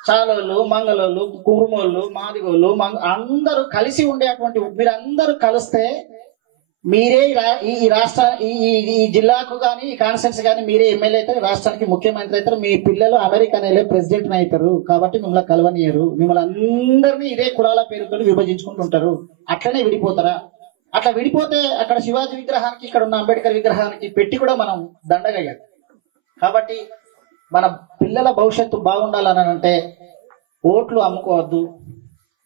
చాలోళ్ళు, మంగళోళ్ళు, కురుమోళ్ళు, మాదిగోళ్ళు, అందరూ కలిసి ఉండేటువంటి, మీరందరూ కలిస్తే మీరే ఈ రాష్ట్ర ఈ జిల్లాకు కానీ ఈ కాన్స్టిట్యూన్సీ కానీ మీరే ఎమ్మెల్యే అవుతారు, రాష్ట్రానికి ముఖ్యమంత్రి అవుతారు, మీ పిల్లలు అమెరికా వెళ్ళే ప్రెసిడెంట్ అవుతారు. కాబట్టి మిమ్మల్ని కలవనియరు, మిమ్మల్ని అందరినీ ఇదే కులాల పేరుతో విభజించుకుంటుంటారు. అట్లనే విడిపోతారా? అట్లా విడిపోతే అక్కడ శివాజీ విగ్రహానికి, ఇక్కడ ఉన్న అంబేద్కర్ విగ్రహానికి పెట్టి కూడా మనం దండగయ్యాలి. కాబట్టి మన పిల్లల భవిష్యత్తు బాగుండాలని అంటే ఓట్లు అమ్ముకోవద్దు.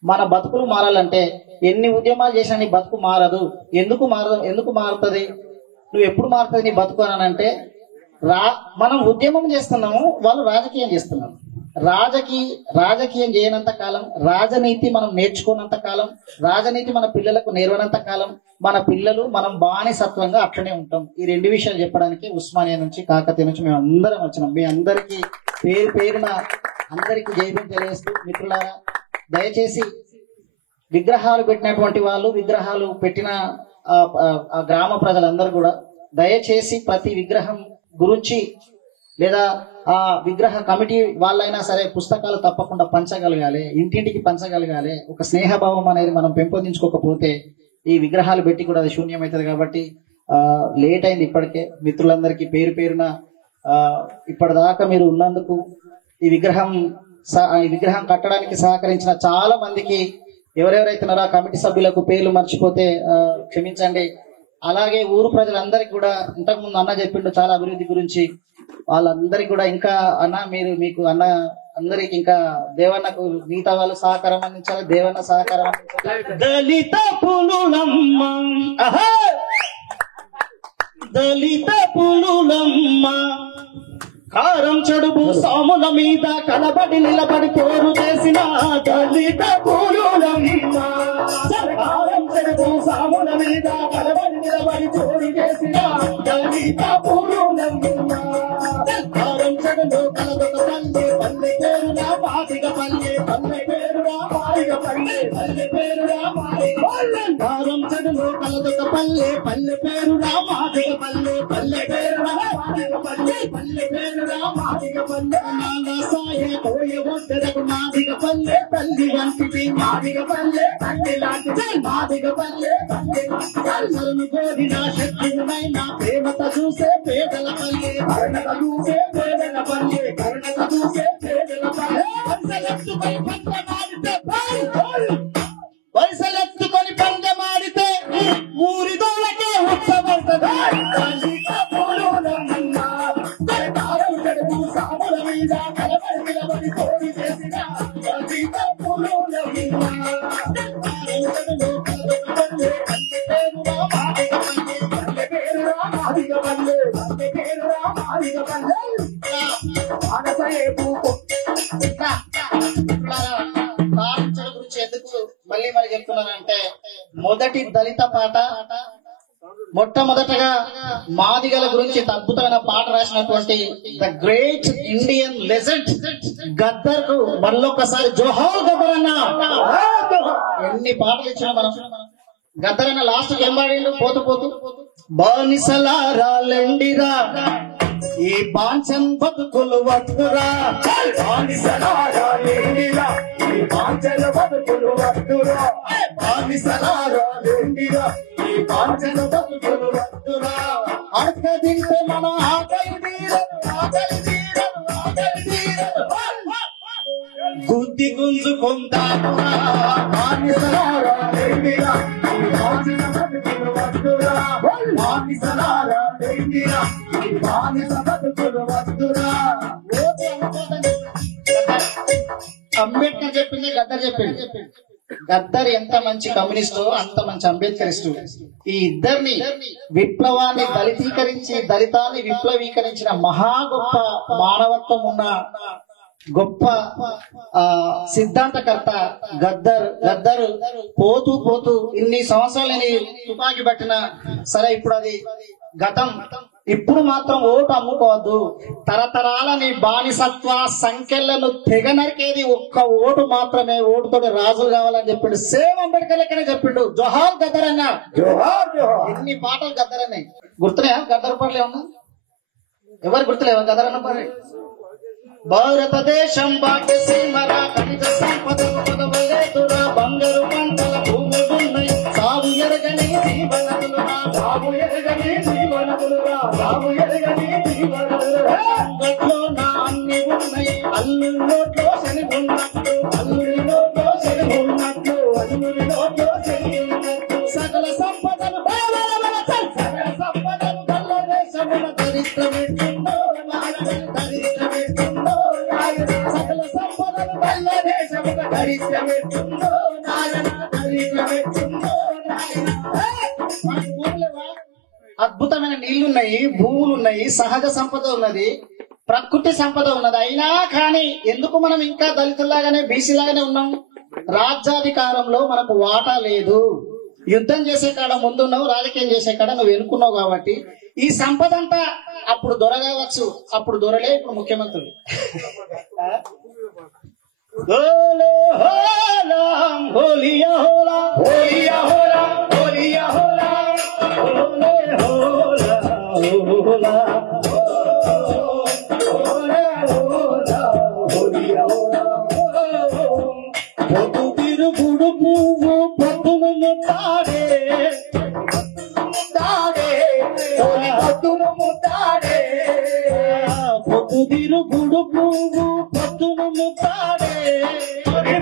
మన బతుకులు మారాలంటే ఎన్ని ఉద్యమాలు చేసినా నీ బతుకు మారదు. ఎందుకు మారుతుంది? నువ్వు ఎప్పుడు మారుతుంది నీ బతుకు అని అంటే, మనం ఉద్యమం చేస్తున్నాము, వాళ్ళు రాజకీయం చేస్తున్నాము. రాజకీయం చేయనంత కాలం, రాజనీతి మనం నేర్చుకున్నంత కాలం, రాజనీతి మన పిల్లలకు నేర్వనంత కాలం మన పిల్లలు మనం బానిసత్వంగా అట్లనే ఉంటాం. ఈ రెండు విషయాలు చెప్పడానికి ఉస్మానియా నుంచి, కాకతీయ నుంచి మేము అందరం వచ్చినాం. మీ అందరికీ పేరున అందరికీ జైభీం తెలియజేస్తూ, మిత్రులారా దయచేసి విగ్రహాలు పెట్టినటువంటి వాళ్ళు, విగ్రహాలు పెట్టిన ఆ గ్రామ ప్రజలందరూ కూడా దయచేసి ప్రతి విగ్రహం గురించి లేదా ఆ విగ్రహ కమిటీ వాళ్ళైనా సరే పుస్తకాలు తప్పకుండా పంచగలగాలి, ఇంటింటికి పంచగలగాలి. ఒక స్నేహభావం అనేది మనం పెంపొందించుకోకపోతే ఈ విగ్రహాలు పెట్టి కూడా అది శూన్యమవుతుంది. కాబట్టి లేట్ అయింది ఇప్పటికే. మిత్రులందరికీ పేరున ఇప్పటిదాకా మీరు ఉన్నందుకు, ఈ విగ్రహం కట్టడానికి సహకరించిన చాలా మందికి, ఎవరెవరైతున్నారో ఆ కమిటీ సభ్యులకు పేర్లు మర్చిపోతే క్షమించండి. అలాగే ఊరు ప్రజలందరికీ కూడా, ఇంతకుముందు అన్న చెప్పిండు చాలా అభివృద్ధి గురించి, వాళ్ళందరికీ కూడా ఇంకా అన్న మీకు అన్న అందరికి ఇంకా దేవన్నకు మిగతా వాళ్ళు సహకారం అందించాలి, దేవన్న సహకారం అందించాలి. దళిత పులులమ్మ కారం చెడుపు సాముల మీద కలబడి నిలబడి పేరు చేసిన దళిత పులులమ్మ, కారం చెడుపు సాముల మీద కలబడి నిలబడి పేరు చేసిన దళిత పులులమ్మ. కారం చెడులో కలదొక పల్లె, పల్లె పేరుగా మాదిగ పల్లె, పల్లె పేరుగా మాదిగ పల్లె, పల్లె పేరుగా మాదిగ పల్లె. కారం చెడులో కలదొక పల్లె, పల్లె పేరుగా మాదిగ పల్లె, పల్లె పేరుగా మాదిగ పల్లె, పల్లె పేరుగా మాదిగ పల్లె. నాగసాయ కోయ ఒడ్డరకు మాదిగ పల్లె, తల్లి వంటిది మాదిగ పల్లె, తల్లి లాంటిది మాదిగ పల్లె, తల్లి లాంటి కోరిన శక్తిమైన ప్రేమత చూసే పేదల పల్లె, కరుణత చూసే పేదల పల్లె, కరుణత చూసే పేదల పల్లె. వయసలెత్తుకొని పందెమాడితే ఊరి దోలకే ఉత్సవడుతుంది. సాముల మీద కలబడి నిలబడి కోరి చేసిన దళిత పులులమ్మ. పల్లె పేరురా మాదిగ పల్లె, పల్లె పేరురా మాదిగ పల్లె, పల్లె పేరురా చెప్తున్నానంటే మొదటి దళిత పాట, మొట్టమొదటగా మాదిగల గురించి అద్భుతమైన పాట రాసినటువంటి the great Indian legend Gaddar కు మళ్ళొక్కసారి జోహార్ గద్దర్ అన్న. ఎన్ని పాటలు ఇచ్చినా మనం గద్దర్ అన్న లాస్ట్ ఏం పాడిండు? పోతూ పోతూ బానిసలారాలెండిరా ఈ బాంఛన్ బతుకులు వద్దురా, బానిసలారాలెండిరా ఈ బాంఛన్ బతుకులు వద్దురా, బానిసలారాలెండిరా ఈ బాంఛన్ బతుకులు వద్దురా. అడక తింటే మన ఆకలి తీరదు, ఆకలి తీరదు, ఆకలి తీరదు, గుద్ది గుంజుకుందామురా, బానిసలారాలెండిరా ఈ బాంఛన్ బతుకులు వద్దురా, బానిసలారాలెండిరా ఈ బానిస బతుకులు వద్దురా. అంబేద్కర్ చెప్పింది గద్దర్ చెప్పింది. గద్దర్ ఎంత మంచి కమ్యూనిస్టు అంత మంచి అంబేద్కరిస్టు. ఈ ఇద్దరిని విప్లవాన్ని దళితీకరించి దళితాన్ని విప్లవీకరించిన మహా గొప్ప మానవత్వం ఉన్న గొప్ప సిద్ధాంతకర్త గద్దర్. గద్దర్ పోతూ పోతూ ఇన్ని సంవత్సరాలని తుపాకీ పట్టిన సరే, ఇప్పుడు అది గతం. ఇప్పుడు మాత్రం ఓటు అమ్ముకోవద్దు, తరతరాలని బానిసత్వ సంఖ్యలను తెగ నరికేది ఒక్క ఓటు మాత్రమే, ఓటుతోటి రాజులు కావాలని చెప్పిండు. సేమ్ అంబేద్కర్ లెక్కనే చెప్పిండు. జోహార్ గద్దర్ అన్న. ఎన్ని పాటలు గద్దర్ అన్నాయి గుర్తున్నాయా? గద్దర్ పాటలు ఏమన్నా ఎవరు గుర్తులేవా గద్దర్ అన్న పాట? భారతదేశం భాగ్యసీమరా ఖనిజ సంపదల బంగారు పంటల భూములున్నాయి, సాగు ఎరగని జీవనదులురా, సాగు ఎరగని జీవనదులురా, సాగు ఎరగని జీవనదులురా. అంగట్లో నా అన్ని ఉన్నాయి, అల్లుల్లో దోషని ఉన్నట్టు, అల్లుడిలో దోషని ఉన్నట్టు, అల్లుడిలో దోషని ఉన్నట్టు. సకల సంపదలు సకల సంపదలు గల్ల దేశముల దరిద్రమెట్టుందో, దరిద్రమెట్టుందో, సకల సంపదలు గల్ల దేశముల దరిద్రమెట్టుందో, అద్భుతమైన నీళ్లున్నాయి, భూములున్నాయి, సహజ సంపద ఉన్నది, ప్రకృతి సంపద ఉన్నది. అయినా కానీ ఎందుకు మనం ఇంకా దళితుల్లాగానే బీసీలాగానే ఉన్నాం? రాజ్యాధికారంలో మనకు వాటా లేదు. యుద్ధం చేసే కాడ ముందున్నావు, రాజకీయం చేసే కాడ నువ్వు ఎన్నుకున్నావు. కాబట్టి ఈ సంపద అంతా అప్పుడు దొర కావచ్చు, అప్పుడు దొరలే, ఇప్పుడు ముఖ్యమంత్రులు. హోలియా హోలా హోలియా హోలా హోలియా హోలా హోలే హోలా హోలా హోలే హోలా హోలియా హోలా. పొద్దు తిరుగుడు పువ్వు పొద్దును ముట్టాడే, ముట్టాడే పొద్దును ముట్టాడే, పొద్దు తిరుగుడు పువ్వు పొద్దును ముట్టాడే,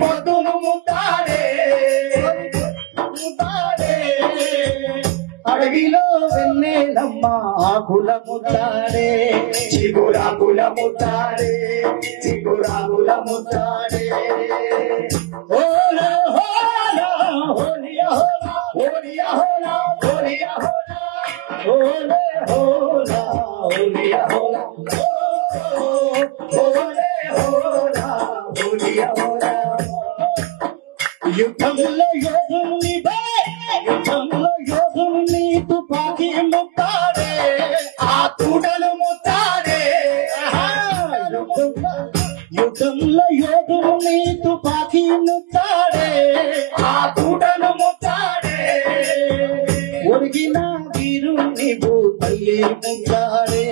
పొద్దును ముట్టాడే, ముట్టాడే. అడవిలో వెన్నెలమ్మ ఆకుల ముట్టాడే, చిగురాకుల ముట్టాడే, చిగురాకుల ముట్టాడే. హోలా హోలా హోలియా హోలా హోలియా హోలా హోలియా హోలా హోలే హోలా హోలియా హోలా హోలే హోలా హోలియా హోలా. యుద్ధంలో యోధుని యుద్ధంలో యోధుని తుపాకీ ముట్టాడే, ఆ తూటలు ముట్టాడే. యుద్ధంలో యోధుని తుపాకీ ముట్టాడే, ఆ తూటలు ముట్టాడే. ఒరిగిన వీరుని భూతల్లి ముట్టాడే,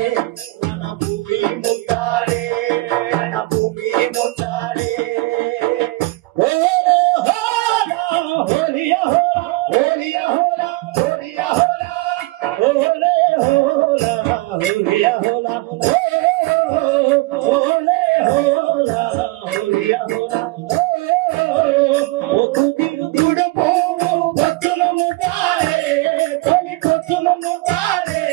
మన భూమి ముట్టాడే, మన భూమి ముట్టాడే. హోలియా హోలా హోలియా హోలా హోలియా హోలా హోలే హోలా హోలియా హోలా హోలే హోలా హోలియా హోలా. ఒక తిరుగుడు పువ్వు పొద్దును ముట్టాడే, తొలి పొద్దును ముట్టాడే,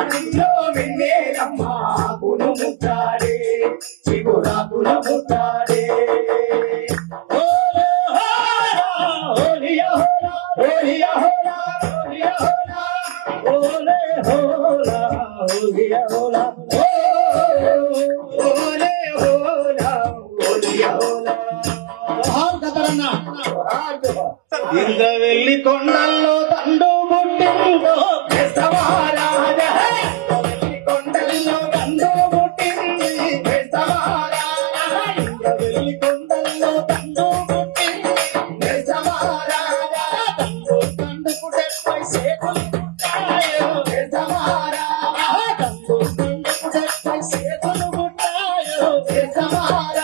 అన్నిలో వెన్నెలమ్మ ఆకులు ముట్టాడే, చిగురాకుల ముట్టాడే. హోలియా హోలా హోలియా హోలా హోలియా హోలా హోలే హోలా హోలియా హోలా హోలే హోలా హోలియా హోలా. జోహార్ గద్దర్ అన్న. ఇంద్రవెల్లి కొండల్లో దండు పుట్టిందో బెస్తవారాజ కొండల్లో దండు పుట్టింది బెస్తవారాజ ఇంద్రవెల్లి కొండల్లో దండు పుట్టింది బెస్తవారాజ దండుకు 70 సేతులు పుట్టాయో బెస్తవారాజ దండుకు 70 సేతులు పుట్టాయో బెస్తవారాజ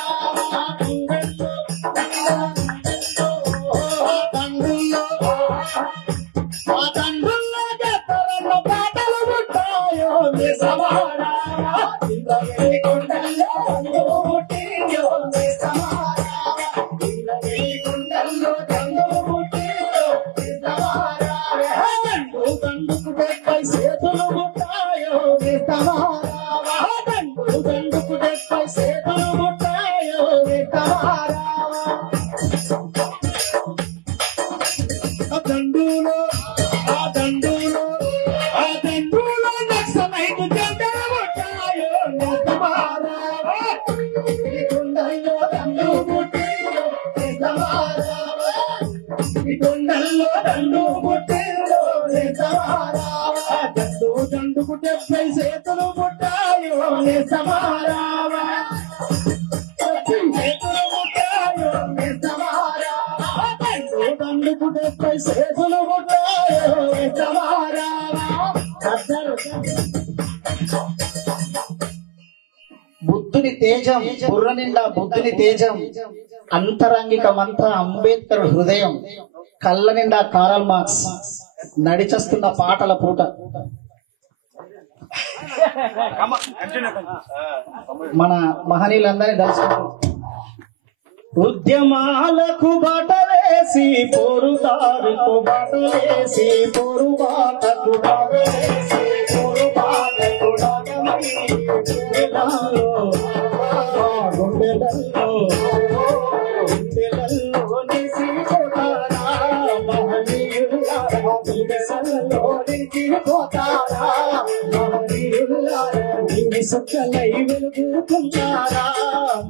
దండుకు 70 సేతులు పుట్టాయో సమారావ దండుకు 70 సేతులు పుట్టాయో సమారావ బుద్ధుని తేజం బుర్ర నిండా బుద్ధుని తేజం అంతరంగికమంతా అంబేద్కర్ హృదయం కళ్ళ నిండా కారల్ మార్క్స్ నడిచస్తున్న పాటల పూట మన మహనీయులందరినీ దర్శనం ఉద్యమాలకు బాటలేసి పోరుదారుకు బాటలేసి పోరుబాటకు బాటలేసి పోరుబాటకు గుండెలలో నిసిపోతారా మహనీయులారా గుండెలలో నిసిపోతారా మహనీయులారా నింగి సుక్కలై వెలుగుతున్నారా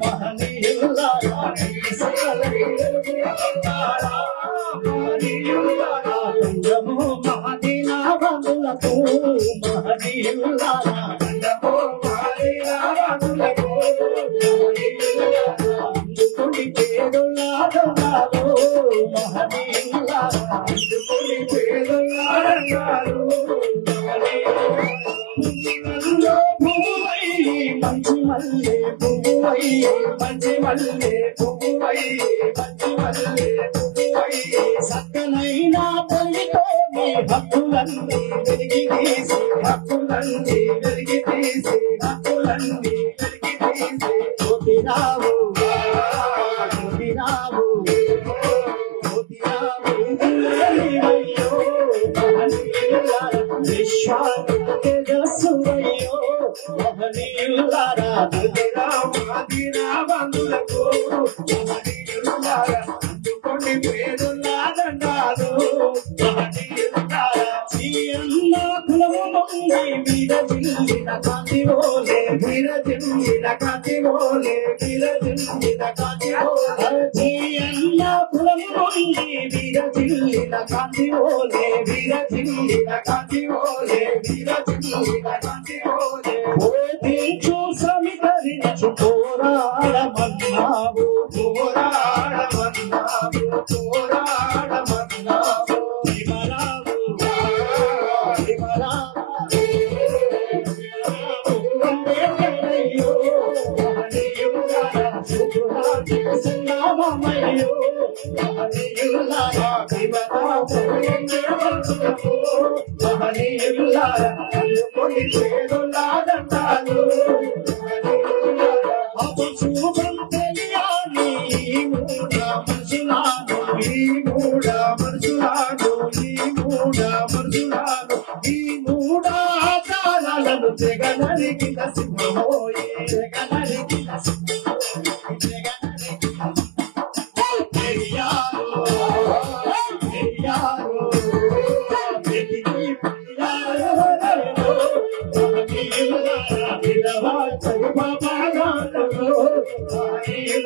మహనీయులారా నింగి సుక్కలై వెలుగుతున్నారా మహనీయులారా దండము మహదీనా బంధులకు మహనీయులారా దండము మహదీనా బంధులకు అందుకుని పేదొల్లాదన్నారు మహనీయులారా అందుకుని పేదొల్లాదన్నారు మంచి మల్లె పువ్వువై మంచి మల్లె పువ్వువై మంచి మల్లె పువ్వువై సక్కనైనా తల్లితో నీ హక్కులన్నీ వెలిగి తీసి హక్కులన్నీ వెలిగి తీసి హక్కులన్నీ వెలిగి తీసి చూపినావు చూపినావు చూపినావు అయ్యో విశ్వాసు తేజస్సువయ్యో మహనీయులారా మహదీనా బంధులకు మహనీయులారా అందుకొని పేరులాదండాలు మహనీయులారా ఈ అన్న కులము మంది వీరజిల్లిన కాంతివోలే వీరజిల్లిన కాంతివోలే వీరజిల్లిన కాంతివోలే ఈ అన్న కులము మంది వీరజిల్లిన కాంతివోలే వీరజిల్లిన కాంతివోలే వీరజిల్లిన కాంతివోలే పోతించు సమీకరించు పోరాడమన్నావు పోరాడమన్నావు పోరాడమన్నావు విమలావు విమలావు వందేళ్ళయ్యో మహనీయులారా శుభ్రా చేస్తున్నామయ్యో మహనీయులారా విమలావు మహనీయులారా అందుకొని పేదొల్లాదంటారు అపశుభం తెలియాలి మూఢ మనుషులాను ఈ మూఢ మనుషులాను ఈ మూఢ మనుషులాను ఈ మూఢాచారాలను తెగనరికిన సింహమోయే తెగనరికిన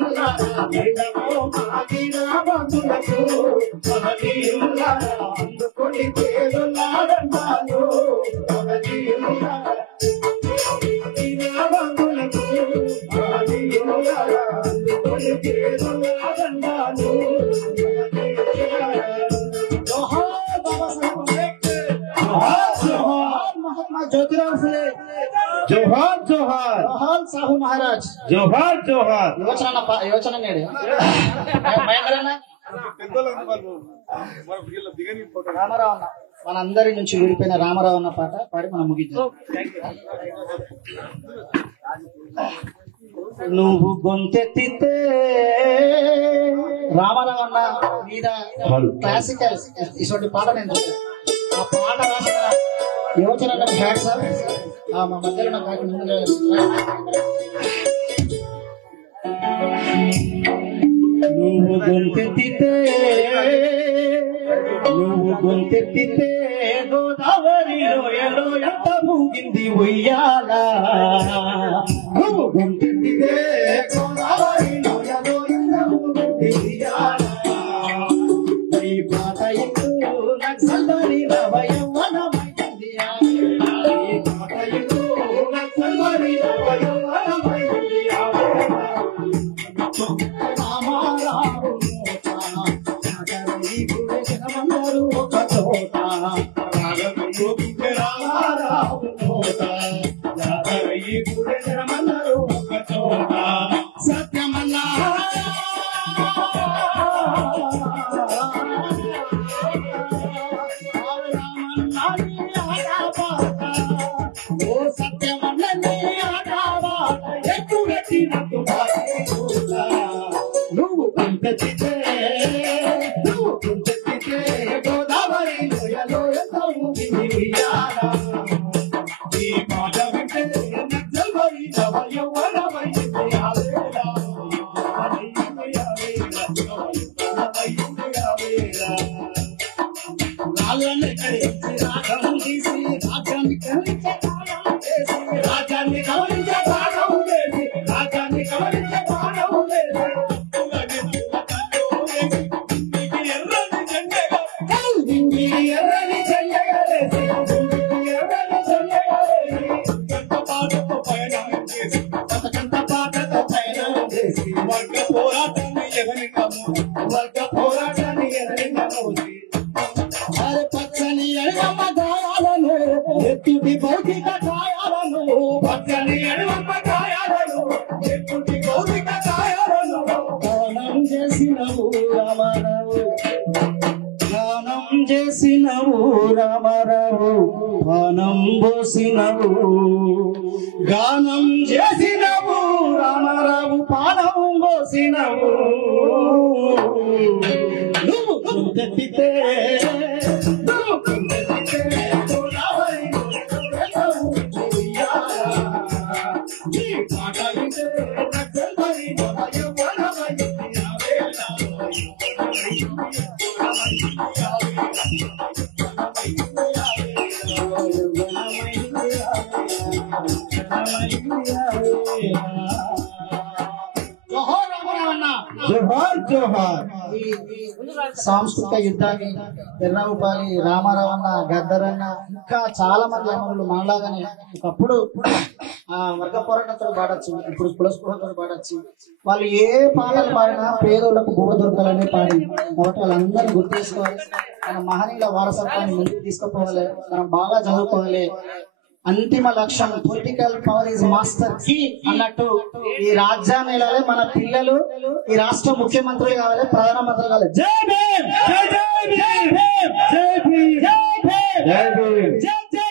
మహనీయులారా బంధులకు అందుకొని పేరున్నాడంటాను బంధులకు అందుకొని పేరున్నాడంటాను महात्मा ज्योतिराव फुले जोहार जोहार जवाहरलाल साहू महाराज जोहार जोहार యోచన నేడు మహేంద్రన్న రామారావు అన్న మనందరి నుంచి విడిపోయిన రామారావు అన్న పాట పాడి మనం ముగించాం. నువ్వు గొంతెత్తితే రామారావు అన్న మీద క్లాసికల్ ఇటువంటి పాట నేను ఆ పాట రాసిన యోచన హ్యాట్స్ మా మధ్యలో నాకు నువ్వు గొంతెత్తితే గోదావరి లోయలో ఎంత మూగింది ఉయ్యాలా నువ్వు గొంతెత్తితే గోదావరి లోయలో ఎంత మూగింది ఉయ్యాలా ఈ పాట ఎత్తు నక్సల్వారి నవయవ్వనమైంది ఈ పాట ఎత్తు నక్సల్వారి నవయవ్వనమైంది రామారావు ఒక చోట రామారావు తోట ఒక చోట సత్యమన్నా ఓ సత్యమన్నని ఆడాబాట ఎక్కువ నువ్వు కుంచెత్తితే గోదావరి లోయలో ఎంత ఊగింది ఉయ్యాలా ఈ మాట వింటే నక్సల్వారి నవయవ్వనమైంది రాళ్ళని కలిసి రాగం తీసి రాజ్యాన్ని కవరించే రాజ్యాన్ని కవరించే ప్రాణం వేసి రాజ్యాన్ని కవరించే ప్రాణం వేసి ఎర్రని చెయ్యగా వేసి ఎర్రని చెయ్యగా వేసి కంట పాటతో పయనం చేసి కంట పాటతో పయనం చేసి వర్గ పోరాటాన్ని ఎదరినము అరే పచ్చని ఎడమ గాయాలను ఎత్తుటి భౌతిక గాయాలను పచ్చని ఎడమ గాయాలను ఎత్తుటి భౌతిక గాయాలను గానం చేసినవు రామారావు గానం చేసినవు రామారావు గానం పోసినవు గానం చేసినవు రామారావు పానం పోసినవు నువ్వు కుంచెత్తితే जोहार जोहार సాంస్కృతిక యుద్ధాన్ని ఎర్రవుపాలి రామారావు అన్న గద్దరన్న ఇంకా చాలా మంది అమరులు మనలాగానే ఒకప్పుడు వర్గ పోరాటంతో పాడొచ్చు, ఇప్పుడు కులస్పృహతో పాడొచ్చు. వాళ్ళు ఏ పాటలు పాడినా పేదోళ్లకు భూమ దొరకాలని పాడి కాబట్టి వాళ్ళందరినీ గుర్తు చేసుకోవాలి. మన మహనీయుల వారసత్వాన్ని ముందుకు తీసుకుపోవాలి. మనం బాగా చదువుకోవాలి. అంతిమ లక్ష్యం political power is master key అన్నట్టు ఈ రాజ్యాన్ని వెళ్ళాలి. మన పిల్లలు ఈ రాష్ట్ర ముఖ్యమంత్రులు కావాలి, ప్రధానమంత్రులు కావాలి. జై భీమ్, జై జై భీమ్, జై భీమ్, జై భీమ్, జై భీమ్, జై జై